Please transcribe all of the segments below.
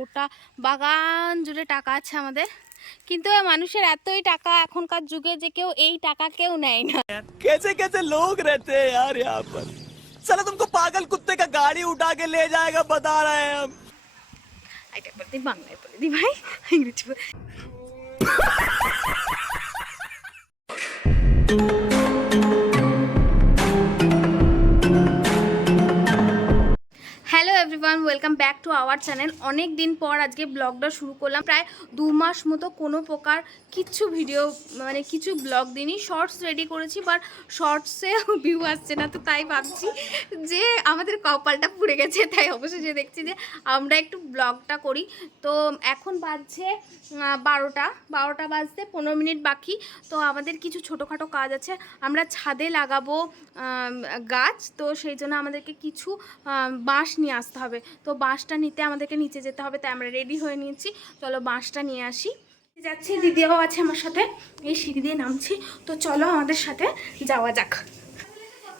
গোটা বাগান জুড়ে টাকা আছে আমাদের, কিন্তু মানুষের এতই টাকা এখনকার যুগে যে কেউ এই টাকা কেউ নেয় না। कैसे कैसे लोग रहते हैं यार यहाँ पर। साला तुमको पागल कुत्ते का गाड़ी उठा के ले जाएगा बता रहे हैं हम। এটা বলতে বাংলায় বলে দি ভাই, ইংরেজি hello everyone, welcome back to our channel. অনেক দিন পর আজকে ব্লগটা শুরু করলাম। প্রায় 2 মাস মতো কোনো প্রকার কিছু ভিডিও মানে কিছু ব্লগ দিনই, শর্টস রেডি করেছি, বাট শর্টসে ভিউ আসছে না। তো তাই ভাবছি যে আমাদের কপালটা পুড়ে গেছে, তাই অবশ্যই যে দেখছি যে আমরা একটু ব্লগটা করি। তো এখন বাজছে 12টা বাজতে 15 মিনিট বাকি। তো আমাদের কিছু ছোটোখাটো কাজ আছে, আমরা ছাদে লাগাবো গাছ, তো সেই জন্য আমাদেরকে কিছু বাঁশ নিয়ে আসতে হবে। তো বাঁশটা নিতে আমাদেরকে নিচে যেতে হবে, তাই আমরা রেডি হয়ে নিয়েছি। চলো বাঁশটা নিয়ে আসি। যাচ্ছি, দিদিও আছে আমার সাথে, এই সিঁড়ি দিয়ে নামছি। তো চলো আমাদের সাথে যাওয়া যাক।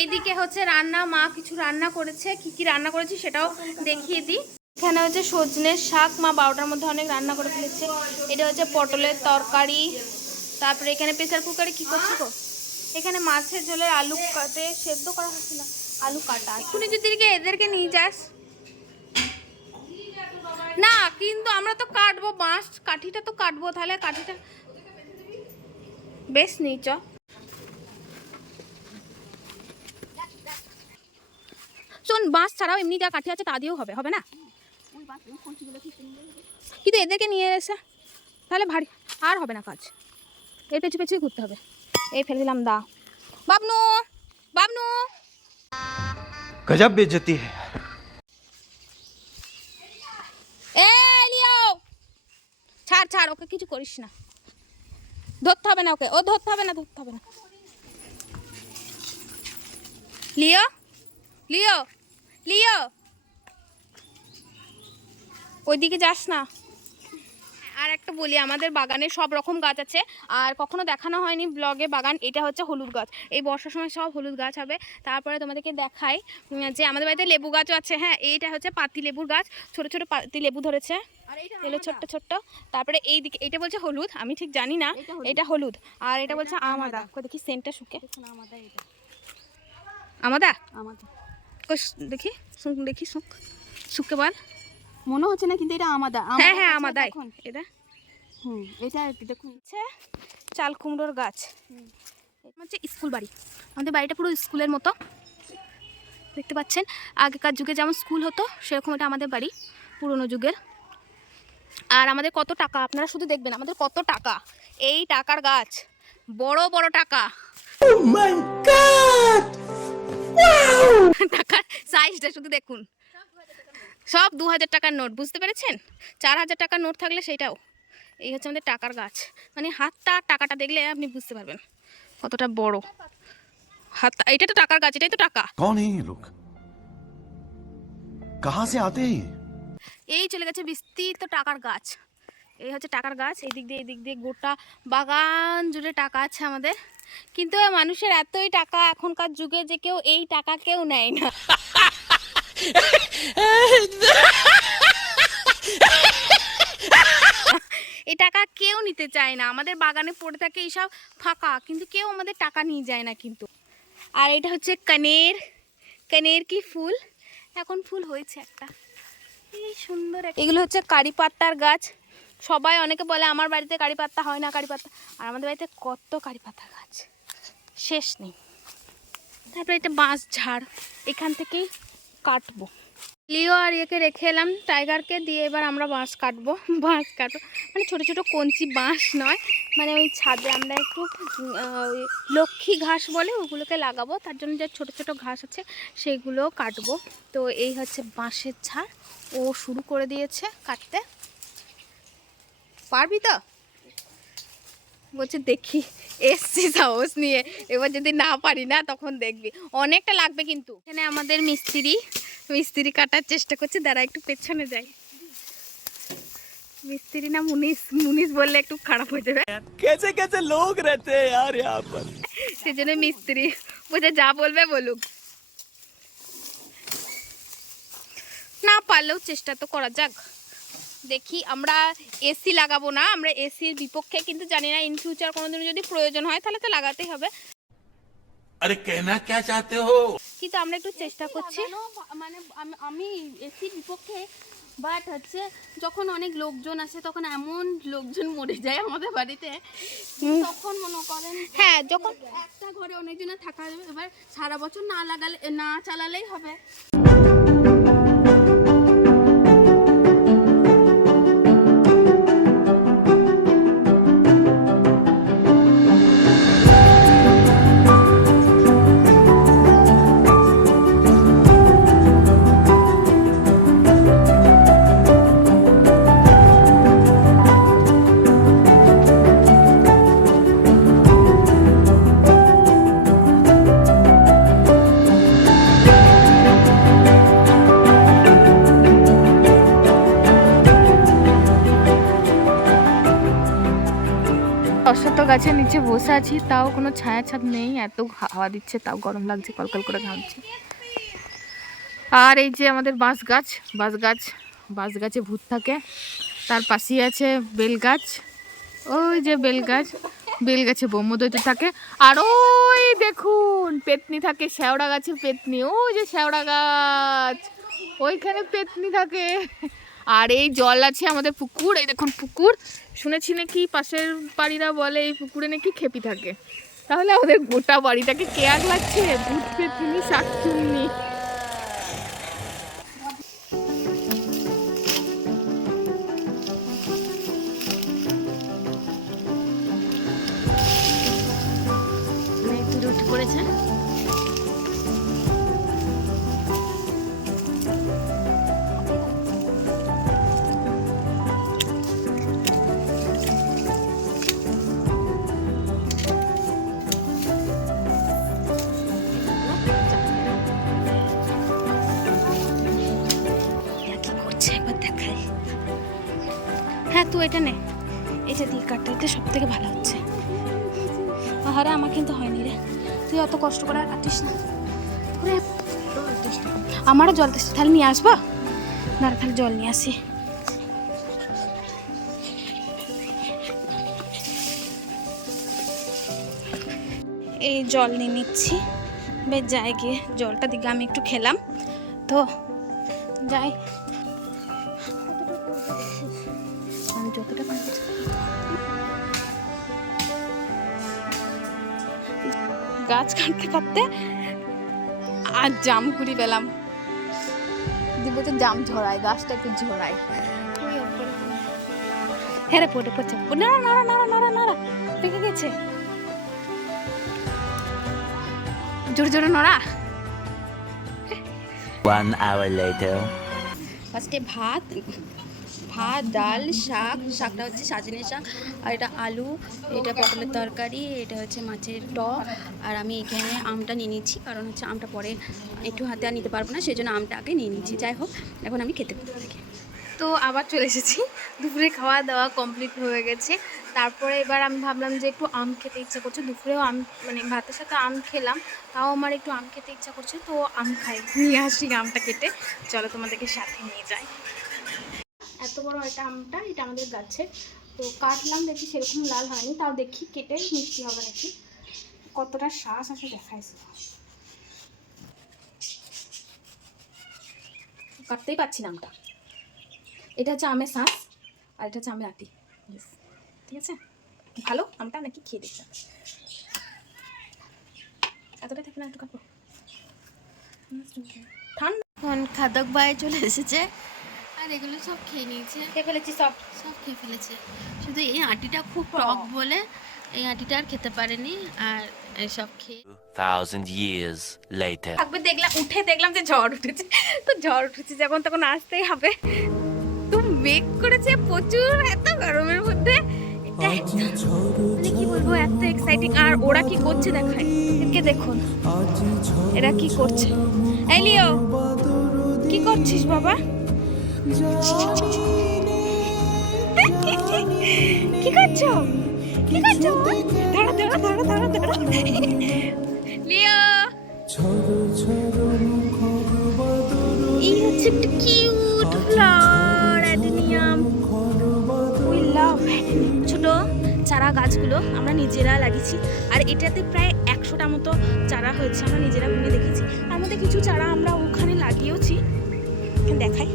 এইদিকে হচ্ছে রান্না, মা কিছু রান্না করেছে, কি কি রান্না করেছি সেটাও দেখিয়ে দিই। এখানে হচ্ছে সজনের শাক, মা 12টার মধ্যে অনেক রান্না করে ফেলেছে। এটা হচ্ছে পটলের তরকারি। তারপরে এখানে প্রেসার কুকারে কি করছি গো, এখানে মাছের ঝোলের আলু কাটে সেদ্ধ করা হচ্ছিল, আলু কাটা। এক্ষুনি যদি এদেরকে নিয়ে যাস না, কিন্তু আমরা তো কাটবো বাঁশ, কাঠিটা তো কাটবো, তাহলে কাঠিটা বেশ নেই। চ শোন, বাঁশ ছাড়াও এমনি যা কাঠি আছে তা দিয়েও হবে, হবে না? কিন্তু এদেরকে নিয়ে এসে তাহলে ভারী আর হবে না কাজ, এর পেছু পেছুই ঘুরতে হবে। এই ফেলে দিলাম, দা বাবনু বাবনু। गजब बेइज्जती है। ছাড় ছাড়, ওকে কিছু করিস না, ধরতে হবে না ওকে, ও ধরতে হবে না, ধরতে হবে না। লিও লিও লিও, ওইদিকে যাস না। আর একটা বলি, আমাদের বাগানে সব রকম গাছ আছে, আর কখনো দেখানো হয়নি ব্লগে বাগান। এটা হচ্ছে হলুদ গাছ, এই বর্ষার সময় সব হলুদ গাছ হবে। তারপরে তোমাদেরকে দেখাই যে আমাদের বাড়িতে লেবু গাছও আছে। হ্যাঁ, এইটা হচ্ছে পাতি লেবুর গাছ, ছোট ছোট পাতি লেবু ধরেছে, এলো ছোট্ট ছোট্ট। তারপরে এই দিকে এইটা বলছে হলুদ, আমি ঠিক জানি না, এটা হলুদ। আর এটা বলছে আমাদা, দেখি সেন্টটা শুকে, আমাদা দেখি দেখি শুকে বল, মনে হচ্ছে না, কিন্তু এটা আমাদা। হ্যাঁ হ্যাঁ আমাদাই এটা। এটা দেখুন হচ্ছে চাল কুমড়োর গাছ। হচ্ছে স্কুল বাড়ি, আমাদের বাড়িটা পুরো স্কুলের মতো দেখতে পাচ্ছেন। আগেকার যুগে যেমন স্কুল হতো সেরকম এটা আমাদের বাড়ি, পুরনো যুগের। আর আমাদের কত টাকা আপনারা শুধু দেখবেন, আমাদের কত টাকা, এই টাকার গাছ, বড় বড় টাকা। টাকার সাইজটা শুধু দেখুন, সব 2000 টাকার নোট, বুঝতে পেরেছেন? 4000 টাকার নোট থাকলে সেইটাও। এই হচ্ছে আমাদের টাকার গাছ, মানে হাতটা টাকাটা দেখলে আপনি বুঝতে পারবেন কতটা বড় হাত। এটা তো টাকার গাছ, এটাই তো টাকা। कौन है ये लोग? कहाँ से आते हैं? এই চলে গেছে বিস্তৃত টাকার গাছ, এই হচ্ছে টাকার গাছ। এই দিক দিয়ে গোটা বাগান জুড়ে টাকা আছে আমাদের, কিন্তু মানুষের এতই টাকা এখনকার যুগে যে কেউ এই টাকা কেউ নেয় না। এই টাকা কেউ নিতে চায় না, আমাদের বাগানে পড়ে থাকে এইসব ফাঁকা, কিন্তু কেউ আমাদের টাকা নিয়ে যায় না কিন্তু। আর এটা হচ্ছে কানের কি ফুল, এখন ফুল হয়েছে একটা, এই সুন্দর। এগুলো হচ্ছে কারি পাতার গাছ। সবাই অনেকে বলে আমার বাড়িতে কারি পাতা হয় না, কারি পাতা, আর আমাদের বাড়িতে কত কারি পাতা গাছ শেষ নেই। তারপরে এটা বাঁশ ঝাড়, এখান থেকেই কাটবো। লিও আর ইয়েকে রেখে এলাম, টাইগারকে দিয়ে এবার আমরা বাঁশ কাটবো। মানে ছোট ছোট কঞ্চি বাঁশ নয়, মানে ওই ছাদে আমরা একটু লক্ষ্মী ঘাস বলে ওগুলোকে লাগাবো, তার জন্য যে ছোট ছোট ঘাস আছে সেগুলো কাটবো। তো এই হচ্ছে বাঁশের ঝাড়, ও শুরু করে দিয়েছে কাটতে। পারবি তো? বলছে দেখি, এসছি সাহস নিয়ে, এবার যদি না পারি না তখন দেখবি, অনেকটা লাগবে কিন্তু। এখানে আমাদের মিস্ত্রি কাটার চেষ্টা করছে, দাঁড়া একটু পেছনে যাই। মিস্ত্রি না মুনিশ বললে একটু খারাপ হয়ে যাবে। कैसे कैसे लोग रहते हैं यार यहाँ पर। সেজন্য মিস্ত্রি বলছে যা বলবে বলুক, না পারলেও চেষ্টা তো করা যাক। দেখি আমরা এসি লাগাবো না, আমরা এসির বিপক্ষে, কিন্তু জানি না ইন ফিউচার কোনোদিন যদি প্রয়োজন হয় তাহলে তো লাগাতেই হবে। अरे कहना क्या चाहते हो? কিন্তু আমরা একটু চেষ্টা করছি। মানে আমি এসির বিপক্ষে, বাট হচ্ছে যখন অনেক লোকজন আসে তখন এমন লোকজন মরে যায় আমাদের বাড়িতে, তখন মনে করেন হ্যাঁ, যখন একটা ঘরে অনেকজনের থাকা যাবে, এবার সারা বছর না চালালেই হবে। অশ্বত্থ গাছের নিচে বসে আছি, তাও কোনো ছায়া ছাপ নেই, এত হাওয়া দিচ্ছে, তাও গরম লাগছে, কলকল করে ঘামছি। আর এই যে আমাদের বাঁশ গাছে ভূত থাকে, তার পাশেই আছে বেল গাছ, ওই যে বেল গাছে ব্রহ্মদৈত্য থাকে, আর ওই দেখুন পেতনি থাকে, শেওড়া গাছের পেতনি, ওই যে শেওড়া গাছ, ওইখানে পেতনি থাকে। আর এই জল আছে আমাদের পুকুর, এই দেখুন পুকুর, শুনেছি নাকি পাশের বাড়িরা বলে এই পুকুরে নাকি খেপি থাকে, তাহলে আমাদের গোটা বাড়িটাকে কে আগলাচ্ছে, ভূত পেতনি শাকচুন্নি। উঠে পড়েছে। হ্যাঁ, তুই এটা নে, এটা দিয়ে কাটতে, এটা সব থেকে ভালো হচ্ছে। আহারে আমার কিন্তু হয়নি রে, তুই অত কষ্ট করে আর কাটিস না। আমারও জল তেষ্টা, তাহলে নিয়ে আসবো, দাঁড়া তাহলে জল নিয়ে আসি। এই জল নিয়ে নিচ্ছি, বেশ যাই গিয়ে জলটা দিকে আমি একটু খেলাম তো যাই। আমি যতটা পারি গাছ কাটতে কাটতে আর জাম কুড়ি পেলাম, দিব তো জাম ঝরাই, গাছটা একটু ঝরাই। হ্যাঁ রে, পড়ে পড়ছে, নাড়া নাড়া নাড়া নাড়া নাড়া, পেকে গেছে, জোরে জোরে নড়া। 1 hour later. ফার্স্টে ভাত, ডাল, শাকটা হচ্ছে সাজনে শাক, আর এটা আলু, এটা পটলের তরকারি, এটা হচ্ছে মাছের টক, আর আমি এখানে আমটা নিয়ে নিচ্ছি, কারণ হচ্ছে আমটা পরে একটু হাতে আর নিতে পারবো না, সেই জন্য আমটা আগে নিয়ে নিচ্ছি। যাই হোক, এখন আমি খেতে থাকি। তো আবার চলে এসেছি, দুপুরে খাওয়া দাওয়া কমপ্লিট হয়ে গেছে। তারপরে এবার আমি ভাবলাম যে একটু আম খেতে ইচ্ছা করছে, দুপুরেও আম মানে ভাতের সাথে আম খেলাম, তাও আমার একটু আম খেতে ইচ্ছা করছে, তো আম খাই, নিয়ে আসি আমটা কেটে, চলো তোমাদেরকে সাথে নিয়ে যাই। এত বড় একটা আমটা, এটা আমাদের গাছে, তো কাটলাম, দেখি সেরকম লাল হয়নি, তাও দেখি কেটে মিষ্টি হবে নাকি, কতটা শ্বাস আছে দেখাইছে, কাটতেই পারছি না আমটা। এটা হচ্ছে আমের শ্বাস, আর এটা হচ্ছে আমের আটি, ঠিক আছে, ভালো আমটা নাকি খেয়ে দেখতে হবে। এতটাই থাকে না, একটু কাটবো, ঠান্ডা। এখন খাদক বাই চলে এসেছে, আর এগুলো সব খেয়ে নিয়েছে, খেয়ে ফেলেছি, সব খেয়ে ফেলেছে, শুধু এই আটিটা খুব টক বলে এই আটিটা আর খেতে পারেনি, আর সব খেয়ে 1000 years later. থাকবে। দেখলাম যে ঝড় উঠেছে, তো ঝড় উঠেছে যখন তখন আসতেই হবে, তো মেঘ করেছে প্রচুর, এত গরমের মধ্যে এটা মানে কি বলবো, এত এক্সাইটিং। আর ওরা কি করছে দেখায়, একে দেখুন এরা কি করছে। এই লিও, কি করছিস বাবা, কি করছো, দাঁড়া দাঁড়া দাঁড়া দাঁড়া দাঁড়া, লিও এই হচ্ছে একটা কিউট ফ্লাওয়ার অ্যাডেনিয়াম। চারা গাছগুলো আমরা নিজেরা লাগিয়েছি, আর এটাতে প্রায় 100টা মতো চারা হয়েছে, আমরা নিজেরা গুনে দেখেছি। তার মধ্যে কিছু চারা আমরা ওখানে লাগিয়েওছি, দেখাই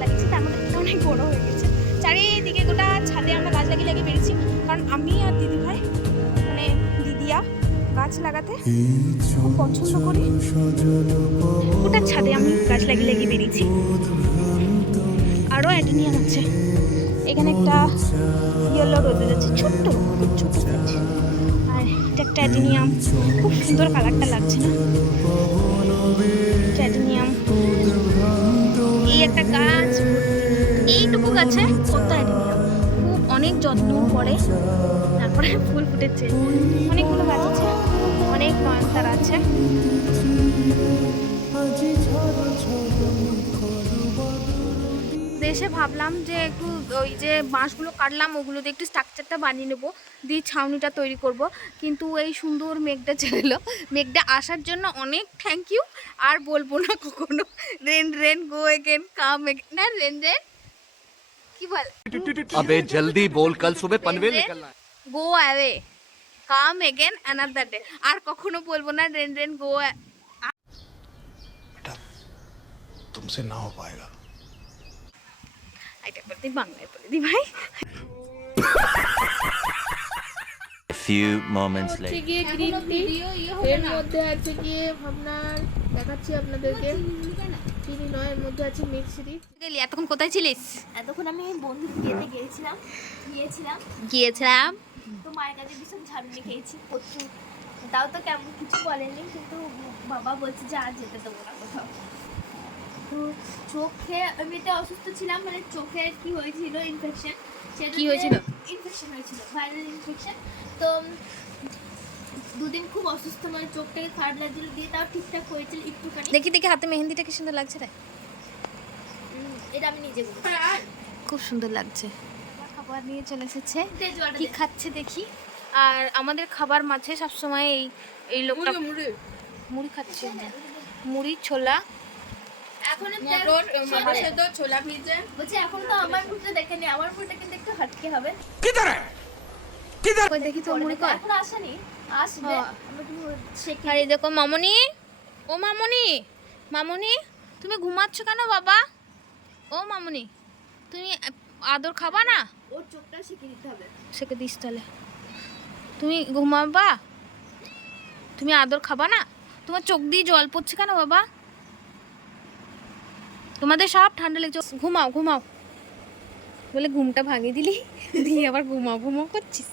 লাগিয়েছি, তার মধ্যে অনেক বড় হয়ে গেছে। চারিদিকে গোটা ছাদে আমরা গাছ লাগিয়ে বেরিয়েছি, কারণ আমি আর দিদিভাই মানে দিদিয়া গাছ লাগাতে খুব পছন্দ করি। গোটা ছাদে আমি গাছ লাগিয়ে বেরিয়েছি। আরও অ্যাডেনিয়াম আছে, এখানে একটা ইয়েলো রোজে যাচ্ছে, ছোট্ট খুব ছোট সাইজ, আর এটা একটা অ্যাডেনিয়াম, খুব সুন্দর কালারটা লাগছে না? অ্যাডেনিয়াম, এই একটা গাছ, এইটুকু গাছে কত অ্যাডেনিয়াম, খুব অনেক যত্ন করে তারপরে ফুল ফুটেছে। অনেকগুলো গাছ আছে, অনেক নয়নতারা আছে। দেশে ভাবলাম যে একটু ওই যে বাঁশগুলো কাটলাম ওগুলো দিয়ে একটু স্ট্রাকচারটা বানিয়ে নেবো, দিয়ে ছাউনিটা তৈরি করব, কিন্তু এই সুন্দর মেঘটা চলে এলো। মেঘটা আসার জন্য অনেক থ্যাংক ইউ, আর বলবো না কখনো rain rain go again come again, না রেন রেন কি বল, अबे जल्दी बोल, कल सुबह पनवेल निकलना है। Go away come again another day, আর কখনো বলবো না রেন রেন গো। बेटा तुमसे ना हो पाएगा। এটা বলতে বাংলায় বলে দি ভাই। few moments later গিয়ে গ্রিন টি, এর মধ্যে আছে গিয়ে আপনার দেখাচ্ছি আপনাদেরকে, চিনি নয়, এর মধ্যে আছে মিক্সরি। এতক্ষণ কোথায় ছিলিস? এতক্ষণ আমি বন্ধুর বিয়েতে গিয়েছিলাম তো মায়ের কাছে ভীষণ ঝাড়ুনি খেয়েছি প্রচুর, তাও তো কেমন কিছু বলেনি, কিন্তু বাবা বলছে যে আর যেতে দেবো না কোথাও। তো চোখে এমনিতে অসুস্থ ছিলাম, মানে চোখে কি হয়েছিল ইনফেকশন, কি হয়েছিল? ইনফেকশন হয়েছিল, ভাইরাল ইনফেকশন। তো 2 দিন খুব অসুস্থ, মানে চোখটাকে খারাপ লাগছিল, দিয়ে তাও ঠিকঠাক হয়েছিল একটুখানি। দেখি দেখি হাতে মেহেন্দিটা কি সুন্দর লাগছে রে, এটা আমি নিজে করেছি। খুব সুন্দর লাগছে। খাবার নিয়ে চলে এসেছে, কি খাচ্ছে দেখি। আর আমাদের খাবার মাঝে সবসময় এই লোকটা মুড়ি খাচ্ছে, মুড়ি ছোলা, এখন মটর সেদ্ধ, ছোলা ভিজে। বলছি এখন তো আমার মুখটা দেখেনি, আমার মুখটা কিন্তু একটু হাটকে হবে। किधर है किधर? কই দেখি তো মুড়ি কর। এখন আসেনি, আসবে। আমরা কিন্তু শেখি। আর এই দেখো মামনি, ও মামনি, মামনি তুমি ঘুমাচ্ছ কেন বাবা? ও মামনি তুমি আদর খাবা না? ওর চোখটা শিখে দিতে হবে। সেকে দিস তাহলে, তুমি ঘুমাবা, তুমি আদর খাবা না? তোমার চোখ দিয়ে জল পড়ছে কেন বাবা? তোমাদের সব ঠান্ডা লেগেছে, ঘুমাও ঘুমাও বলে ঘুমটা ভাঙিয়ে দিলি, দিয়ে আবার ঘুমাও ঘুমাও করছিস।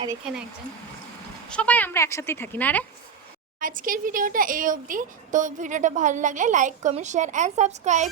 আর এখানে একজন, সবাই আমরা একসাথেই থাকি না রে। আজকের ভিডিওটা এই অবধি। তো ভিডিওটা ভালো লাগলে like, comment, share and subscribe.